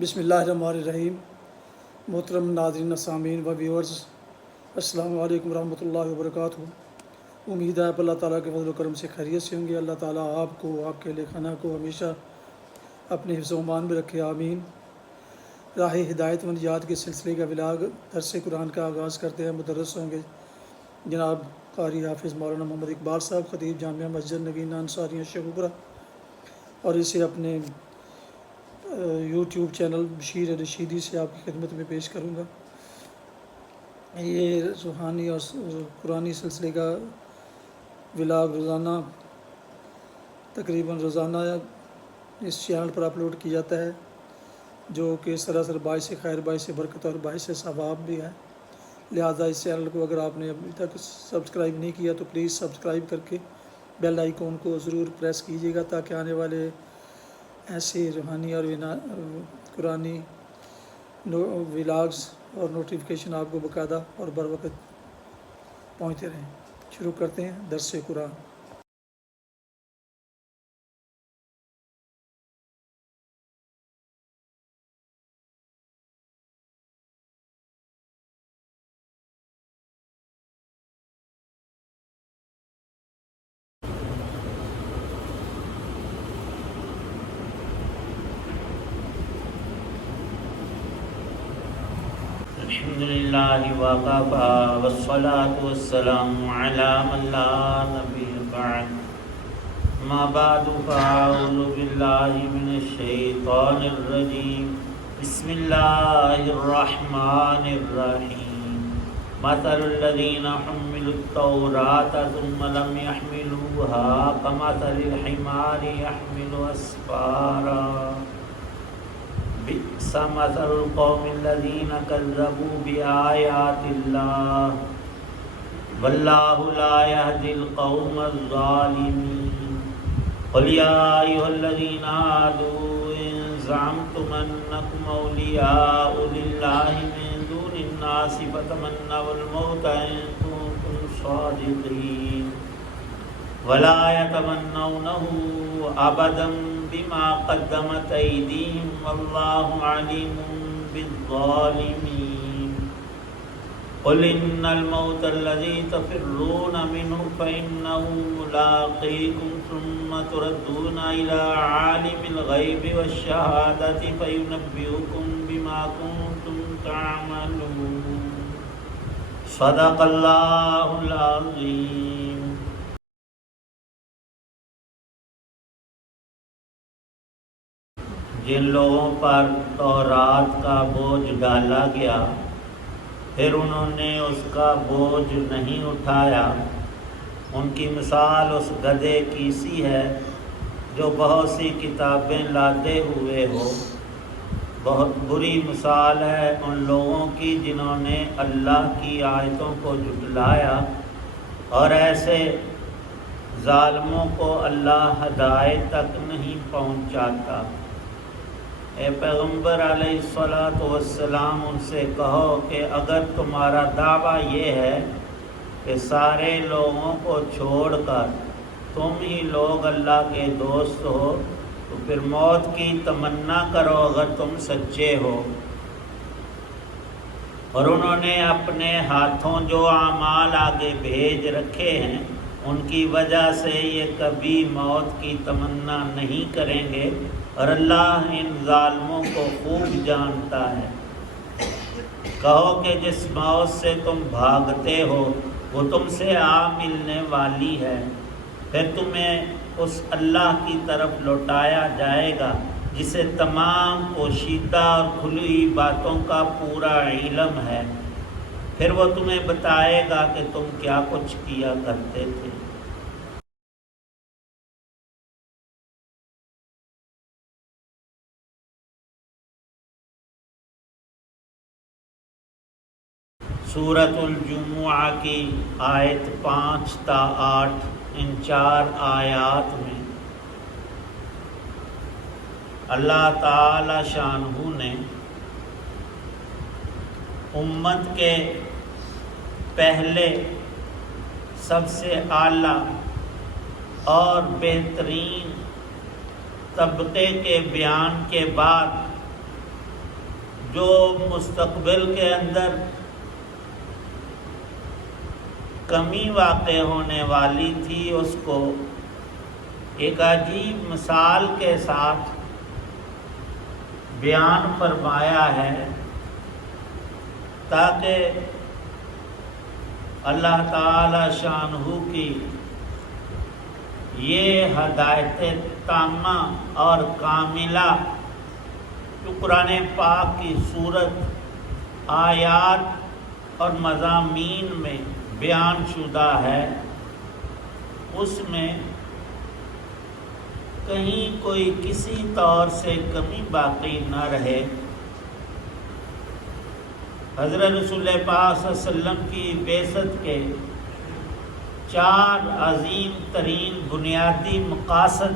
بسم اللہ الرحمن الرحیم۔ محترم ناظرین سامعین و ویورز، السلام علیکم ورحمۃ اللہ وبرکاتہ۔ امید ہے آپ اللہ تعالیٰ کے فضل و کرم سے خیریت سے ہوں گے۔ اللہ تعالیٰ آپ کو، آپ کے اہل خانہ کو ہمیشہ اپنے حفظ و امان میں رکھے، آمین۔ راہ ہدایت و نجات کے سلسلے کا ولاگ درس قرآن کا آغاز کرتے ہیں۔ مدرس ہوں گے جناب قاری حافظ مولانا محمد اقبال صاحب، خطیب جامعہ مسجد نگینہ انصاریہ شیخوپورہ، اور اسے اپنے یوٹیوب چینل بشیر رشیدی سے آپ کی خدمت میں پیش کروں گا۔ یہ روحانی اور قرآنی سلسلے کا ولاگ روزانہ تقریباً روزانہ اس چینل پر اپلوڈ کیا جاتا ہے، جو کہ سراسر باعث خیر، باعث برکت اور باعث ثواب بھی ہے۔ لہٰذا اس چینل کو اگر آپ نے ابھی تک سبسکرائب نہیں کیا تو پلیز سبسکرائب کر کے بیل آئیکن کو ضرور پریس کیجیے گا، تاکہ آنے والے ایسے روحانی اور قرآنی ولاگز اور نوٹیفیکیشن آپ کو باقاعدہ اور بر وقت پہنچتے رہیں۔ شروع کرتے ہیں درس قرآن۔ الحمدللہ وکفی والصلاة والسلام علی من لا نبی بعد، ما بعد فاعوذ باللہ من الشیطان الرجیم، بسم اللہ الرحمن الرحیم۔ مثل الذین حملوا التوراة ثم لم يحملوها كمثل الحمار يحمل أسفارا، بئس مثل القوم الذين كذبوا بآيات الله والله لا يهدي القوم الظالمين۔ قل يا أيها الذين هادوا إن زعمتم أنكم أولياء لله من دون الناس فتمنوا الموت إن كنتم صادقين ولا يتمنونه أبدا بما قدمت أيديهم والله عليم بالظالمين۔ قل إن الموت الذي تفرون منه فإنه ملاقيكم ثم تردون إلى عالم الغيب والشهادة فينبئكم بما كنتم تعملون۔ صدق الله العظيم۔ جن لوگوں پر تورات کا بوجھ ڈالا گیا، پھر انہوں نے اس کا بوجھ نہیں اٹھایا، ان کی مثال اس گدھے کی سی ہے جو بہت سی کتابیں لادے ہوئے ہو۔ بہت بری مثال ہے ان لوگوں کی جنہوں نے اللہ کی آیتوں کو جھٹلایا، اور ایسے ظالموں کو اللہ ہدایت تک نہیں پہنچاتا۔ اے پیغمبر علیہ الصلاۃ والسلام، ان سے کہو کہ اگر تمہارا دعویٰ یہ ہے کہ سارے لوگوں کو چھوڑ کر تم ہی لوگ اللہ کے دوست ہو، تو پھر موت کی تمنا کرو اگر تم سچے ہو۔ اور انہوں نے اپنے ہاتھوں جو اعمال آگے بھیج رکھے ہیں، ان کی وجہ سے یہ کبھی موت کی تمنا نہیں کریں گے، اور اللہ ان ظالموں کو خوب جانتا ہے۔ کہو کہ جس موت سے تم بھاگتے ہو وہ تم سے آ ملنے والی ہے، پھر تمہیں اس اللہ کی طرف لوٹایا جائے گا جسے تمام پوشیدہ اور کھلی ہوئی باتوں کا پورا علم ہے، پھر وہ تمہیں بتائے گا کہ تم کیا کچھ کیا کرتے تھے۔ سورۃ الجمعہ کی آیت 5 تا 8، ان 4 آیات میں اللہ تعالی شانہ نے امت کے پہلے سب سے اعلیٰ اور بہترین طبقے کے بیان کے بعد جو مستقبل کے اندر کمی واقع ہونے والی تھی اس کو ایک عجیب مثال کے ساتھ بیان فرمایا ہے تاکہ اللہ تعالی شانہ کی یہ ہدایت تامہ اور کاملہ جو قرآن پاک کی صورت آیات اور مضامین میں بیان شدہ ہے اس میں کہیں کوئی کسی طور سے کمی باقی نہ رہے۔ حضرت رسول پاک صلی اللہ علیہ وسلم کی بعثت کے 4 عظیم ترین بنیادی مقاصد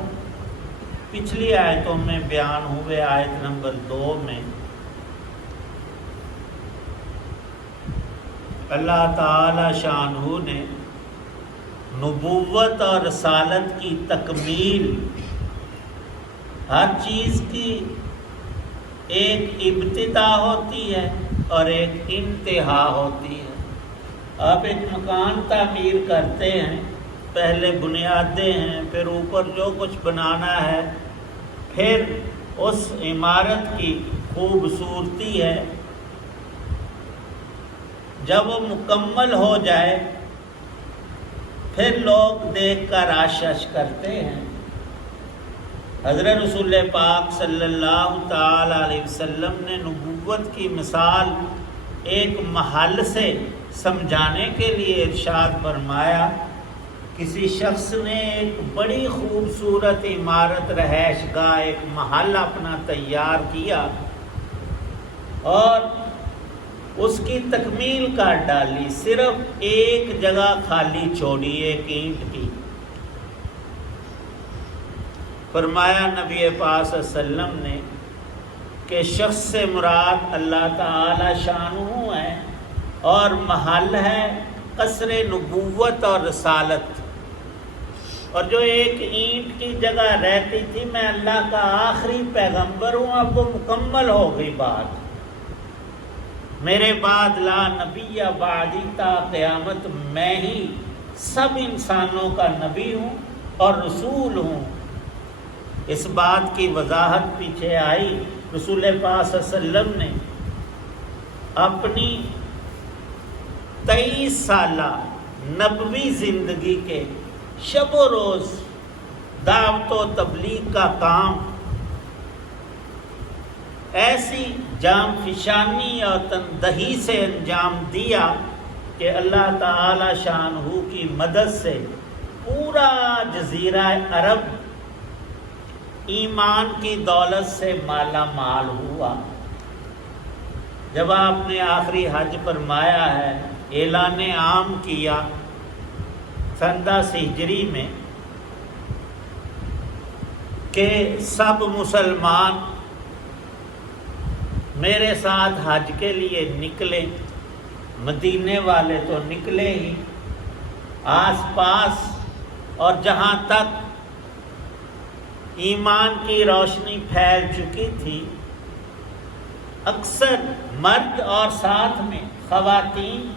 پچھلی آیتوں میں بیان ہوئے۔ آیت نمبر 2 میں اللہ تعالی شانہ نے نبوت اور رسالت کی تکمیل، ہر چیز کی ایک ابتدا ہوتی ہے اور ایک انتہا ہوتی ہے۔ آپ ایک مکان تعمیر کرتے ہیں، پہلے بنیادیں ہیں، پھر اوپر جو کچھ بنانا ہے، پھر اس عمارت کی خوبصورتی ہے، جب وہ مکمل ہو جائے پھر لوگ دیکھ کر آشش کرتے ہیں۔ حضرت رسول پاک صلی اللہ تعالی علیہ وسلم نے نبوت کی مثال ایک محل سے سمجھانے کے لیے ارشاد فرمایا، کسی شخص نے ایک بڑی خوبصورت عمارت، رہائش گاہ، ایک محل اپنا تیار کیا اور اس کی تکمیل کر ڈالی، صرف ایک جگہ خالی چھوڑی، ایک اینٹ کی۔ فرمایا نبی پاک صلی اللہ علیہ وسلم نے کہ شخص سے مراد اللہ تعالی شانہ ہے اور محل ہے قصر نبوت اور رسالت، اور جو ایک اینٹ کی جگہ رہتی تھی میں اللہ کا آخری پیغمبر ہوں، اب وہ مکمل ہو گئی بات، میرے بعد لا نبی بعدی تا قیامت میں ہی سب انسانوں کا نبی ہوں اور رسول ہوں۔ اس بات کی وضاحت پیچھے آئی، رسول پاک صلی اللہ علیہ وسلم نے اپنی 23 سالہ نبوی زندگی کے شب و روز دعوت و تبلیغ کا کام ایسی جام فشانی اور تندہی سے انجام دیا کہ اللہ تعالی شانہ کی مدد سے پورا جزیرہ عرب ایمان کی دولت سے مالا مال ہوا۔ جب آپ نے آخری حج فرمایا ہے، اعلان عام کیا سن 10 ہجری میں کہ سب مسلمان میرے ساتھ حج کے لیے نکلے، مدینے والے تو نکلے ہی، آس پاس اور جہاں تک ایمان کی روشنی پھیل چکی تھی، اکثر مرد اور ساتھ میں خواتین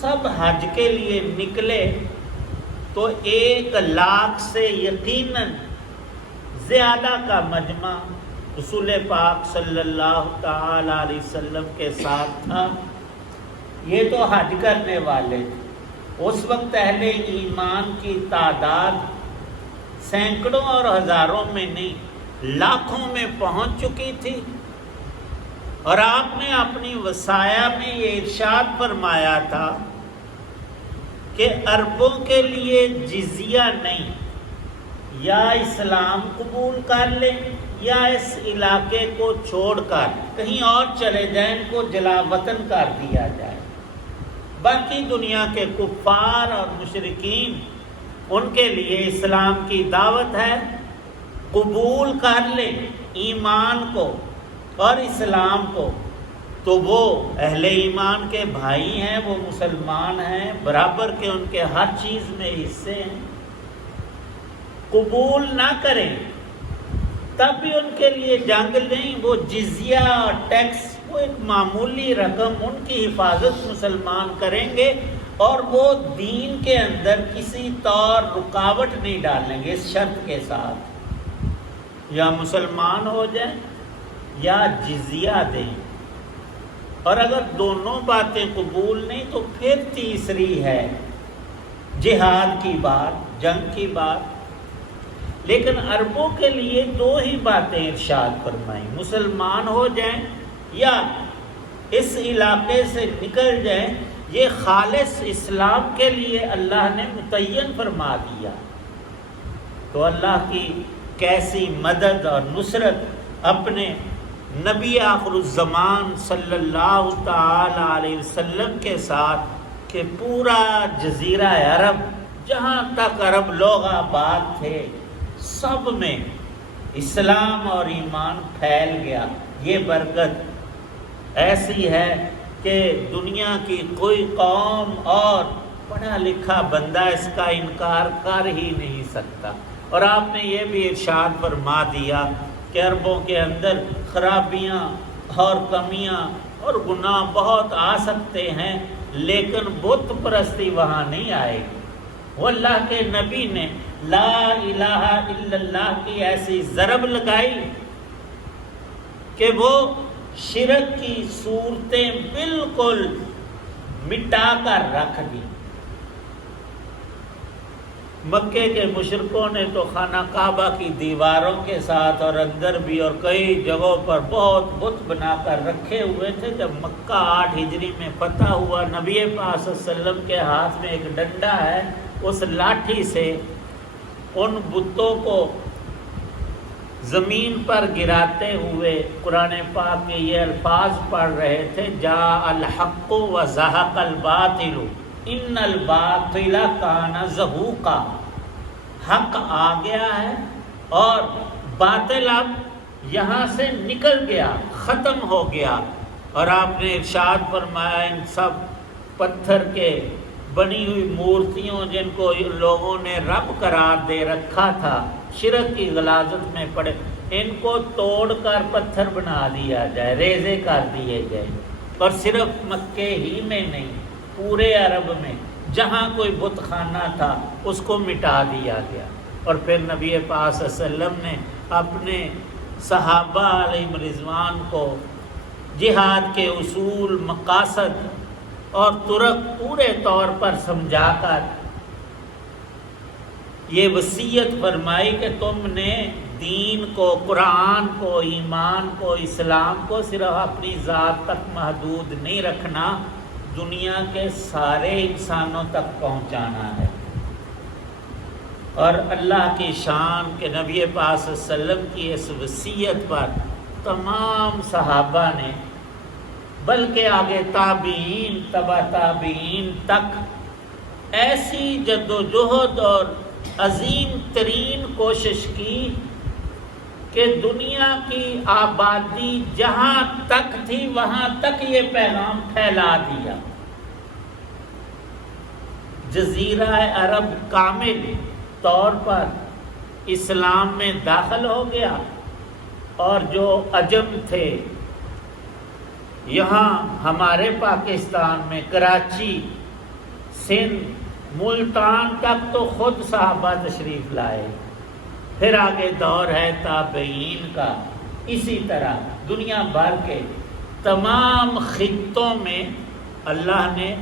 سب حج کے لیے نکلے تو 1 لاکھ سے یقیناً زیادہ کا مجمع رسول پاک صلی اللہ تعالی علیہ وسلم کے ساتھ تھا۔ یہ تو حج کرنے والے تھے، اس وقت اہل ایمان کی تعداد سینکڑوں اور ہزاروں میں نہیں، لاکھوں میں پہنچ چکی تھی، اور آپ نے اپنی وصایا میں یہ ارشاد فرمایا تھا کہ عربوں کے لیے جزیہ نہیں، یا اسلام قبول کر لیں یا اس علاقے کو چھوڑ کر کہیں اور چلے جائیں، ان کو جلا وطن کر دیا جائے۔ باقی دنیا کے کفار اور مشرکین، ان کے لیے اسلام کی دعوت ہے، قبول کر لیں ایمان کو اور اسلام کو تو وہ اہل ایمان کے بھائی ہیں، وہ مسلمان ہیں، برابر کے ان کے ہر چیز میں حصے ہیں۔ قبول نہ کریں تب بھی ان کے لیے جنگ نہیں، وہ جزیہ اور ٹیکس، وہ ایک معمولی رقم، ان کی حفاظت مسلمان کریں گے، اور وہ دین کے اندر کسی طور رکاوٹ نہیں ڈالیں گے، اس شرط کے ساتھ یا مسلمان ہو جائیں یا جزیہ دیں۔ اور اگر دونوں باتیں قبول نہیں تو پھر تیسری ہے جہاد کی بات، جنگ کی بات۔ لیکن عربوں کے لیے دو ہی باتیں ارشاد فرمائیں، مسلمان ہو جائیں یا اس علاقے سے نکل جائیں، یہ خالص اسلام کے لیے اللہ نے متعین فرما دیا۔ تو اللہ کی کیسی مدد اور نصرت اپنے نبی آخر الزمان صلی اللہ تعالی علیہ وسلم کے ساتھ کہ پورا جزیرہ عرب، جہاں تک عرب لوگ آباد تھے، سب میں اسلام اور ایمان پھیل گیا۔ یہ برکت ایسی ہے کہ دنیا کی کوئی قوم اور پڑھا لکھا بندہ اس کا انکار کر ہی نہیں سکتا۔ اور آپ نے یہ بھی ارشاد فرما دیا کہ عربوں کے اندر خرابیاں اور کمیاں اور گناہ بہت آ سکتے ہیں، لیکن بت پرستی وہاں نہیں آئے گی۔ وہ اللہ کے نبی نے لا الہ الا اللہ کی ایسی ضرب لگائی کہ وہ شرک کی صورتیں بالکل مٹا کر رکھ دی۔ مکے کے مشرکوں نے تو خانہ کعبہ کی دیواروں کے ساتھ اور اندر بھی اور کئی جگہوں پر بہت بت بنا کر رکھے ہوئے تھے۔ جب مکہ 8 ہجری میں فتح ہوا، نبی پاک صلی اللہ علیہ وسلم کے ہاتھ میں ایک ڈنڈا ہے، اس لاٹھی سے ان بتوں کو زمین پر گراتے ہوئے قرآن پاک میں یہ الفاظ پڑھ رہے تھے، جاء الحق وزہق الباطل ان الباطل کان زہوقا۔ حق آ گیا ہے اور باطل اب یہاں سے نکل گیا، ختم ہو گیا۔ اور آپ نے ارشاد فرمایا ان سب پتھر کے بنی ہوئی مورتیوں جن کو لوگوں نے رب قرار دے رکھا تھا، شرک کی غلاظت میں پڑے، ان کو توڑ کر پتھر بنا دیا جائے، ریزے کر دیے جائیں۔ اور صرف مکے ہی میں نہیں، پورے عرب میں جہاں کوئی بت خانہ تھا اس کو مٹا دیا گیا۔ اور پھر نبی پاک صلی اللہ علیہ وسلم نے اپنے صحابہ علیہ رضوان کو جہاد کے اصول، مقاصد اور طرق پورے طور پر سمجھا کر یہ وصیت فرمائی کہ تم نے دین کو، قرآن کو، ایمان کو، اسلام کو صرف اپنی ذات تک محدود نہیں رکھنا، دنیا کے سارے انسانوں تک پہنچانا ہے۔ اور اللہ کی شان کہ نبی پاک صلی اللہ علیہ وسلم کی اس وصیت پر تمام صحابہ نے، بلکہ آگے تابعین، تبع تابعین تک ایسی جد و جہد اور عظیم ترین کوشش کی کہ دنیا کی آبادی جہاں تک تھی وہاں تک یہ پیغام پھیلا دیا۔ جزیرہ عرب کامل طور پر اسلام میں داخل ہو گیا، اور جو عجم تھے یہاں ہمارے پاکستان میں کراچی، سندھ، ملتان تک تو خود صحابہ تشریف لائے۔ پھر آگے دور ہے تابعین کا، اسی طرح دنیا بھر کے تمام خطوں میں اللہ نے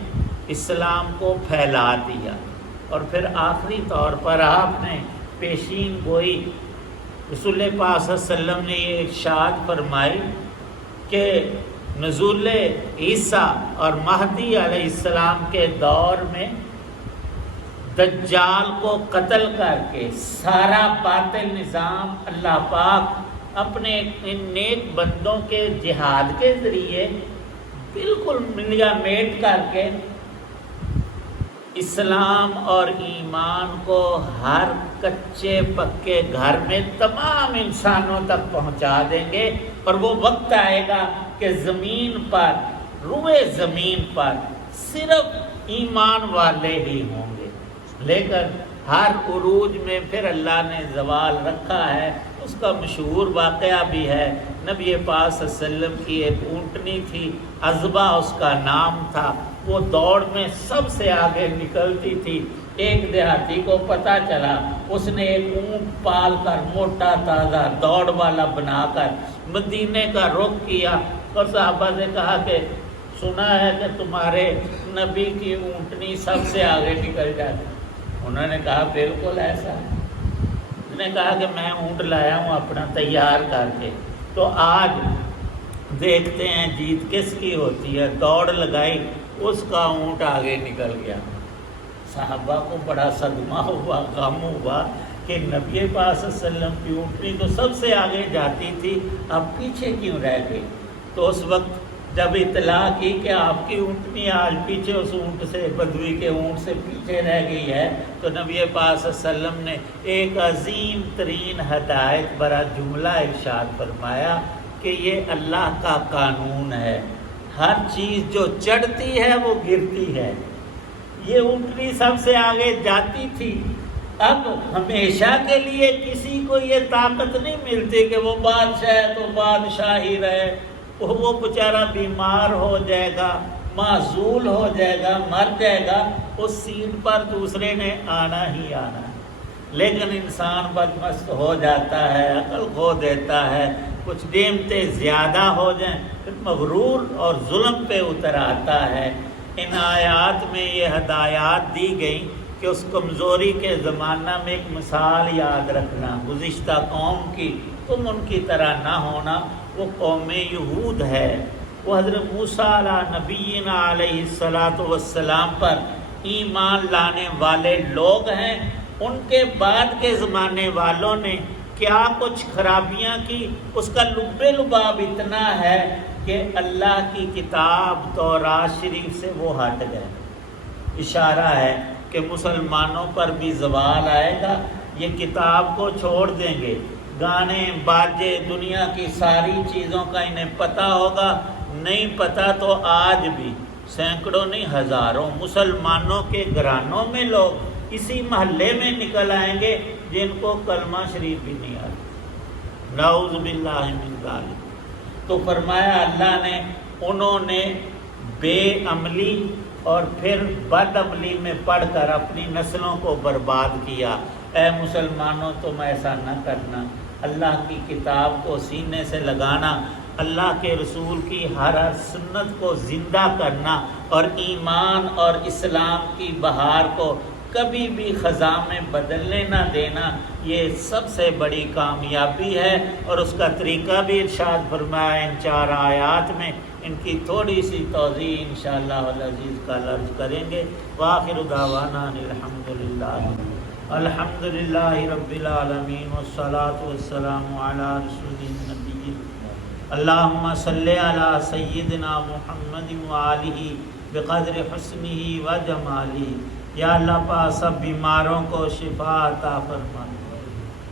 اسلام کو پھیلا دیا۔ اور پھر آخری طور پر آپ نے پیشین گوئی، رسول پاک صلی اللہ علیہ وسلم نے یہ ارشاد فرمائی کہ نزول عیسیٰ اور مہدی علیہ السلام کے دور میں دجال کو قتل کر کے سارا باطل نظام اللہ پاک اپنے ان نیک بندوں کے جہاد کے ذریعے بالکل ملیا میٹ کر کے اسلام اور ایمان کو ہر کچے پکے گھر میں تمام انسانوں تک پہنچا دیں گے۔ اور وہ وقت آئے گا کہ زمین پر، روئے زمین پر صرف ایمان والے ہی ہوں گے، لیکن ہر عروج میں پھر اللہ نے زوال رکھا ہے، اس کا مشہور واقعہ بھی ہے، نبی پاک صلی اللہ علیہ وسلم کی ایک اونٹنی تھی، عذبہ اس کا نام تھا، وہ دوڑ میں سب سے آگے نکلتی تھی۔ ایک دیہاتی کو پتہ چلا، اس نے ایک اونٹ پال کر موٹا تازہ دوڑ والا بنا کر مدینے کا رخ کیا اور صحابہ سے کہا کہ سنا ہے کہ تمہارے نبی کی اونٹنی سب سے آگے نکل جاتی۔ انہوں نے کہا بالکل ایسا ہے۔ اس نے کہا کہ میں اونٹ لایا ہوں اپنا تیار کر کے، تو آج دیکھتے ہیں جیت کس کی ہوتی ہے۔ دوڑ لگائی، اس کا اونٹ آگے نکل گیا۔ صحابہ کو بڑا صدمہ ہوا، غم ہوا کہ نبی پاک صلی اللہ علیہ وسلم کی اونٹنی تو سب سے آگے جاتی تھی، اب پیچھے کیوں رہ گئی؟ تو اس وقت جب اطلاع کی کہ آپ کی اونٹنی آج پیچھے اس اونٹ سے، بدوی کے اونٹ سے پیچھے رہ گئی ہے، تو نبی پاک صلی اللہ علیہ وسلم نے ایک عظیم ترین ہدایت برا جملہ ارشاد فرمایا کہ یہ اللہ کا قانون ہے، ہر چیز جو چڑھتی ہے وہ گرتی ہے۔ یہ اونٹنی سب سے آگے جاتی تھی، اب ہمیشہ کے لیے کسی کو یہ طاقت نہیں ملتی کہ وہ بادشاہ ہے تو بادشاہ ہی رہے، وہ بیچارہ بیمار ہو جائے گا، معزول ہو جائے گا، مر جائے گا، اس سیٹ پر دوسرے نے آنا ہی آنا ہے۔ لیکن انسان بدمست ہو جاتا ہے، عقل کھو دیتا ہے، کچھ نعمتیں زیادہ ہو جائیں پھر مغرور اور ظلم پہ اتر آتا ہے۔ ان آیات میں یہ ہدایات دی گئی کہ اس کمزوری کے زمانہ میں ایک مثال یاد رکھنا، گزشتہ قوم کی، تم ان کی طرح نہ ہونا، وہ قوم یہود ہے، وہ حضرت موسیٰ علیہ نبینا علیہ السلام پر ایمان لانے والے لوگ ہیں۔ ان کے بعد کے زمانے والوں نے کیا کچھ خرابیاں کی، اس کا لب لباب اتنا ہے کہ اللہ کی کتاب تورات شریف سے وہ ہٹ گئے۔ اشارہ ہے کہ مسلمانوں پر بھی زوال آئے گا، یہ کتاب کو چھوڑ دیں گے، گانے باجے دنیا کی ساری چیزوں کا انہیں پتہ ہوگا۔ نہیں پتہ تو آج بھی سینکڑوں نہیں ہزاروں مسلمانوں کے گھرانوں میں لوگ اسی محلے میں نکل آئیں گے جن کو کلمہ شریف بھی نہیں آتا، نعوذ باللہ من ذالک۔ تو فرمایا اللہ نے، انہوں نے بے عملی اور پھر بد عملی میں پڑھ کر اپنی نسلوں کو برباد کیا۔ اے مسلمانوں تم ایسا نہ کرنا، اللہ کی کتاب کو سینے سے لگانا، اللہ کے رسول کی ہر سنت کو زندہ کرنا اور ایمان اور اسلام کی بہار کو کبھی بھی خزاں میں بدلنے نہ دینا، یہ سب سے بڑی کامیابی ہے۔ اور اس کا طریقہ بھی ارشاد فرمایا ان 4 آیات میں، ان کی تھوڑی سی توضیح انشاءاللہ العزیز کا عرض کریں گے۔ وآخر دعوانا الحمدللہ رب العالمین والصلاة والسلام علی رسول النبی اللہم صلی علی سیدنا محمد وآلہ بقدر حسنہ و جمالہ۔ یا اللہ پاک سب بیماروں کو شفا عطا فرما،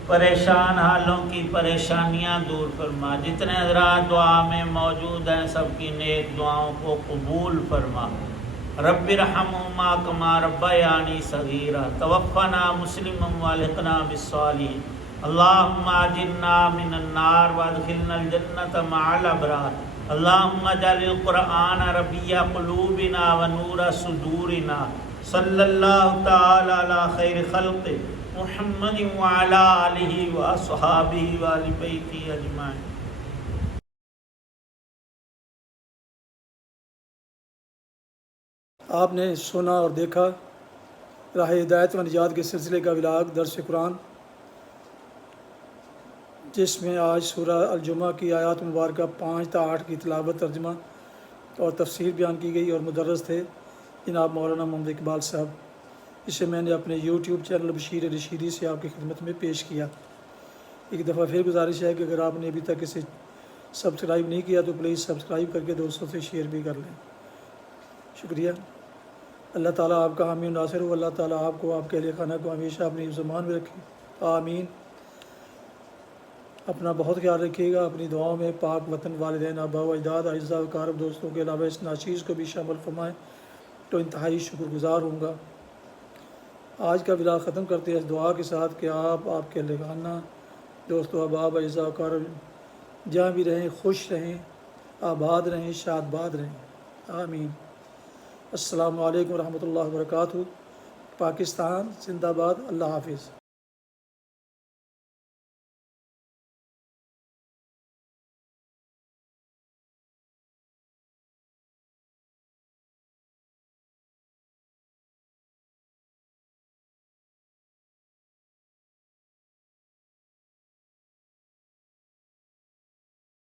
پریشان حالوں کی پریشانیاں دور فرما، جتنے حضرات دعا میں موجود ہیں سب کی نیک دعاؤں کو قبول فرما۔ رب ارحمہما کما ربیانی صغیرا، توفنا مسلما والحقنا بالصالحین، اللہم اجرنا من النار وادخلنا الجنۃ مع الابرار، اللہم اجعل القرآن ربیع قلوبنا ونور صدورنا، صلی اللہ تعالی علی خیر خلق محمد وعلی آلہ واصحابہ وآل بیتہ اجمعین۔ آپ نے سنا اور دیکھا راہ ہدایت و نجات کے سلسلے کا ولاگ درس قرآن، جس میں آج سورہ الجمعہ کی آیات مبارکہ 5 تا 8 کی تلاوت، ترجمہ اور تفسیر بیان کی گئی، اور مدرس تھے جناب مولانا محمد اقبال صاحب، جسے میں نے اپنے یوٹیوب چینل بشیر رشیدی سے آپ کی خدمت میں پیش کیا۔ ایک دفعہ پھر گزارش ہے کہ اگر آپ نے ابھی تک اسے سبسکرائب نہیں کیا تو پلیز سبسکرائب کر کے دوستوں سے شیئر بھی کر لیں۔ شکریہ۔ اللہ تعالیٰ آپ کا حامی و ناصر ہو، اللہ تعالیٰ آپ کو، آپ کے اہل خانہ کو ہمیشہ اپنی زمان میں رکھے، آمین۔ اپنا بہت خیال رکھیے گا، اپنی دعاؤں میں پاک وطن، والدین، آباء و اجداد، اعزاء و اقارب، دوستوں کے علاوہ اس ناچیز کو بھی شامل فرمائیں تو انتہائی شکر گزار ہوں گا۔ آج کا ولاگ ختم کرتے ہیں اس دعا کے ساتھ کہ آپ کے اہل خانہ دوستو احباب اعزاء کار جہاں بھی رہیں خوش رہیں، آباد رہیں، شاد باد رہیں، آمین۔ السلام علیکم ورحمۃ اللہ وبرکاتہ۔ پاکستان زندہ باد۔ اللہ حافظ۔